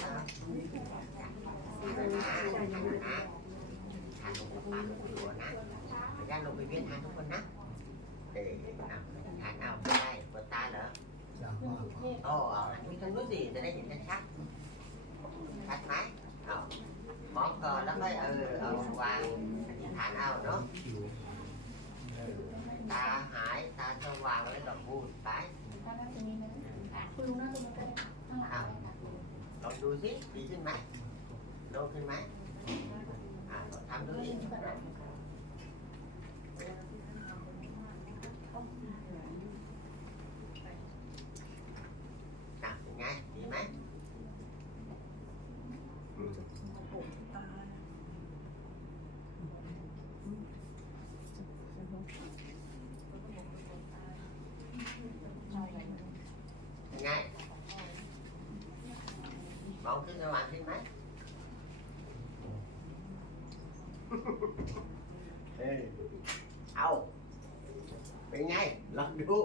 ญายเอาได้ปวดตาเหรอโอ้เอามีคำนู้สิจะได้เห็นชัดชัดไหมเอมองก่แล้วค่เออเอาวางทานเอาเนาะตาหายตาสว่างแล้วก็พูดไป สิดีขึ้นไหมโล่งขึ้นไหมอ่าลองทำดูสิอะเป็นไงดีไหมอืมเป็นไงมองขึ้นสว่างขึ้นไหม เอ้ยเอา เป็นไงลองดู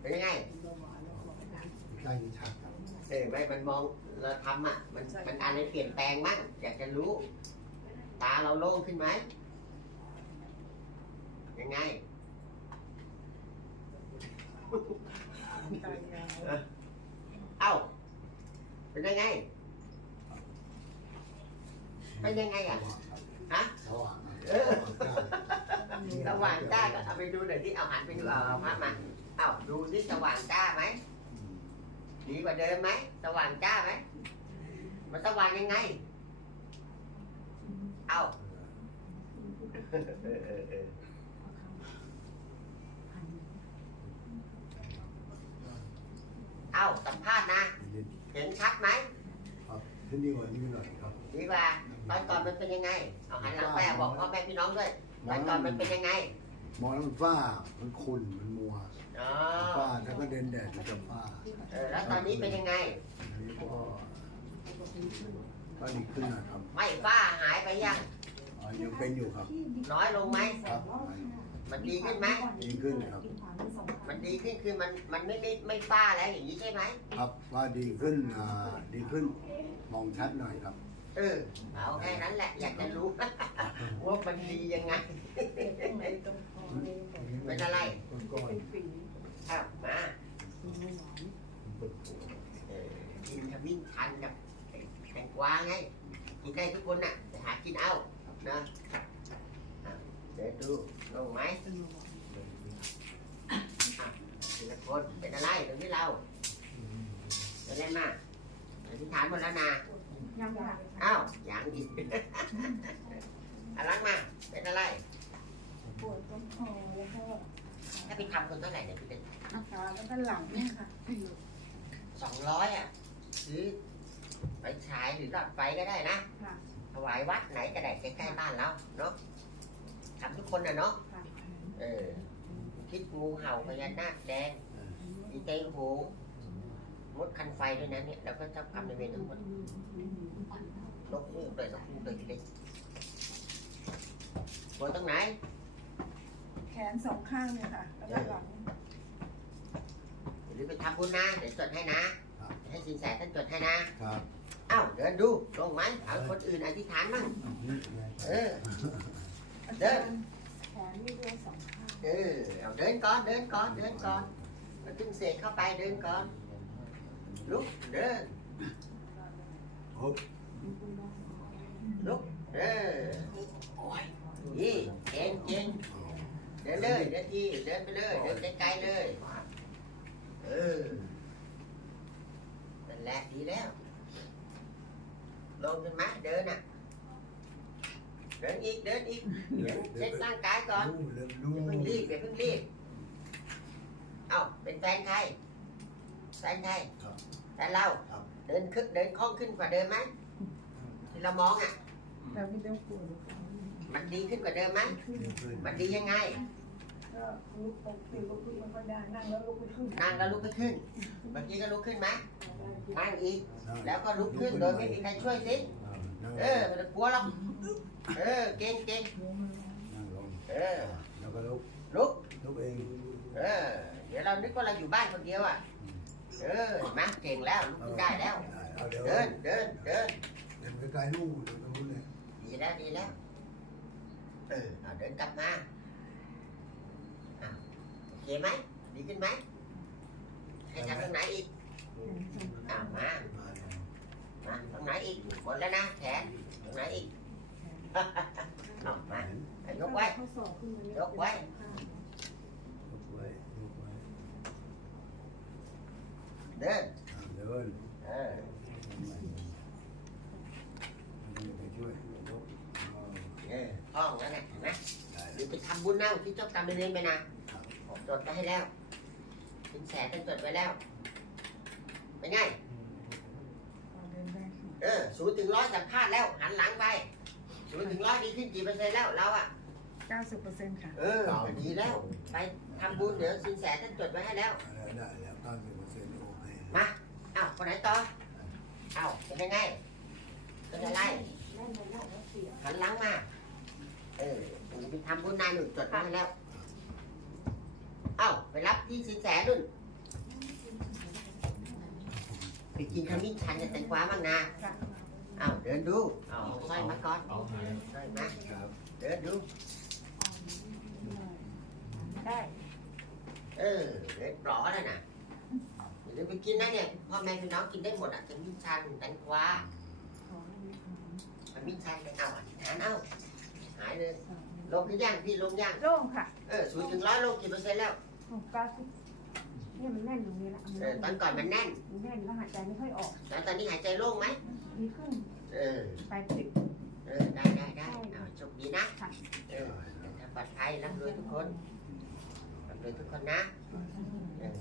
เป็นไงใชัดครับเออไม่มันมองเราทำอะ มันมันอะไรเปลี่ยนแปลงมั้งอยากจะรู้ ตาเราโล่งขึ้นไหมยังไงเอ้าเป็นยังไงเป็นยังไงอะ สว่างเออสว่างจ้าก็เอาไปดูหน่อยที่เอาหันไปดูเอาพระมาเอาดูที่สว่างจ้าไหมดีกว่าเดิมไหมสว่างจ้าไหมมันสว่างยังไง เอาเออเออเออเอาสัมภาษณ์นะ เห็นชัดไหม ครับขึ้นดีกว่านี้หน่อยครับ ดีกว่าตอนก่อนมันเป็นยังไง เอาหันหลังไปบอกพ่อแม่พี่น้องด้วยตอนก่อนมันเป็นยังไง มองแล้วมันฝ้า มันขุ่นมันมัวอ๋อ ฝ้าถ้าก็เดินแดดมันจะฝ้าเออ แล้วตอนนี้เป็นยังไง อันนี้ก็ก็ดีขึ้นนะครับไม่ฝ้าหายไปยังอ๋อยังเป็นอยู่ครับ น้อยลงไหม ครับ มันดีขึ้นไหมดีขึ้นครับมันดีขึ้นคือมันมันไม่ไม่ไม่ฝ้าแล้วอย่างนี้ใช่ไหมครับว่าดีขึ้นอ่าดีขึ้นมองชัดหน่อยครับ เออเอาแค่นั้นแหละอยากจะรู้ ว่ามันดียังไงเป็นอะไรก้อนอ้าวมาเออกินขมิ้นชันกับแตงกวาไงกินได้ทุกคนน่ะไปหากินเอานะอะเดี๋ยวดูลงไหมอะทีละคนเป็นอะไรตรงนี้เราเป็นอะไรมาอธิษฐานหมดแล้วนะยังค่ะอ้าวยังอีกอะลังมาเป็นอะไรปวดต้นคอแล้วก็ถ้าไปทำคนเท่าไหร่เนี่ยพี่เป็นอาการแล้วก็หลังเนี่ยค่ะสองร้อยอะซื้อไปฉายหรือหลอดไฟก็ได้นะค่ะถวายวัดไหนก็ได้ใกล้ๆบ้านเราเนาะ ทำทุกคนนะเนาะค่ะเออคิดงูเห่าพญานาคแดงอีเตงหูมดคันไฟด้วยนะเนี่ยแล้วก็เจ้ากรรมในายเวรทั้งหมดนกคู่เลยนกคู่เลยทีเดียวปวดตรงไหน แขนสองข้างเนี่ยค่ะ แล้วก็หลังหรือไปทำบุญนะเดี๋ยวจดให้นะ ให้สินแสท่านจดให้นะครับเอ้าเดินดูลงไหมเอาคนอื่นอธิษฐานมั่งเอออา เดิจานรย์แขนมีด้วยสองข้างเออเอาเดินก่อนเดินก่อนเดินก่อนแล้วถึงเสกเข้าไปเดินก่อนลุกเดินโอ้ลุกเออนี่เก่งเก่งเดินเลยเดินทีเดินไปเลยเดินไกลๆเลยเออนั่นแหละดีแล้วลงขึ้นมาเดินอะ เดินอีกเดินอีกเดี๋ยวเช็คร่างกายก่อนรู้เริ่มอรู้ย่าเพิ่งรีบอย่าเพิ่งรีบเอ้าเป็นแฟนใครแฟนใครแฟนเราเดินขึ้นเดินคล่องขึ้นกว่าเดิมไหมที่เรามองอะแต่ไม่ต้องปวดมันดีขึ้นกว่าเดิมไหมขึ้นขึ้นมันดียังไงก็ลุกปกติลุกขึ้นมันก็ได้นั่งแล้วลุกไม่ขึ้นนั่งแล้วลุกไม่ขึ้นเมื่อกี้ก็ลุกขึ้นไหมนั่งอีก แล้วก็ลุกขึ้นโดยไม่มีใครช่วยสินั่ง เออไมันกลัวหรอกเออเก่งเก่งนั่งลงเออแล้วก็ลุกลุกลุกเองเออเดี๋ยวเรานึกว่าเราอยู่บ้านคนเดียวอะเออเห็นไหมไหมเก่งแล้วลุกขึ้นได้แล้วได้เอาเดี๋ยวเดินเดินเดินเดินไปไกลนู่นเดินตรงนู้นเลยดีแล้วดีแล้วเออเอาเดินกลับมาอะโอเคไหมดีขึ้นไหมให้ทำตรงไหนอีกอ่ามา มาเนี่ยมาตรงไหนอีกหมดแล้วนะแขนตรงไหนอีกเอามายกไว้ ยกไว้ ยกไว้ยกไว้เดินเดินเออไปช่วยยกเออห้องแล้วนะเห็นไหมได้หรือไปทำบุญเน่าที่เจ้ากรรมนายเวรไปนะผมจดไปให้แล้วสินแสท่านจดไว้แล้วเป็นไงเดินได้ เออศูนย์ถึงร้อยสัมภาษณ์แล้ว หันหลังไปศูนย์ถึงร้อยดีขึ้นกี่เปอร์เซ็นต์แล้วเราอะ เก้าสิบเปอร์เซ็นต์ค่ะ เออดีแล้ว ไปทำบุญเดี๋ยวสินแสท่านจดไว้ให้แล้วได้ได้แล้วเก้าสิบเปอร์เซ็นต์โอเคมาเอ้าคนไหนต่อเอ้าเป็นยังไงเป็นอะไรแน่นไปแล้วแล้วเสียหันหลังมา เออหนูไปทำบุญนายหนูจดไว้ให้แล้ว เอ้าไปรับที่สินแสนุ่น ไปกินขมิ้นชันกับแตงกวาบ้างนะค่ะเอ้าเดินดูเอาสร้อยมาก่อนสร้อยมาครับเดินดู ได้ เออเดินปลอเลยนะเดี๋ยวไปกินนะเนี่ยพ่อแม่พี่น้องกินได้หมดอะขมิ้นชันแตงกวาขอให้มีของขมิ้นชันไปเอาอธิษฐานเอาหายเลยลงหรือยังพี่ลงยังโล่งค่ะ เออศูนย์ถึงร้อยลงกี่เปอร์เซ็นต์แล้วหกเก้าสิบ เนี่ยมันแน่นตรงนี้ละเออตอนก่อนมันแน่น มันแน่นแล้วหายใจไม่ค่อยออก แล้วตอนนี้หายใจโล่งไหมดีขึ้นเออ แปดสิบเออ ได้ได้ได้เอาโชคดีนะค่ะเออเดินทางปลอดภัยร่ำรวยทุกคนร่ำรวยทุกคนนะเออ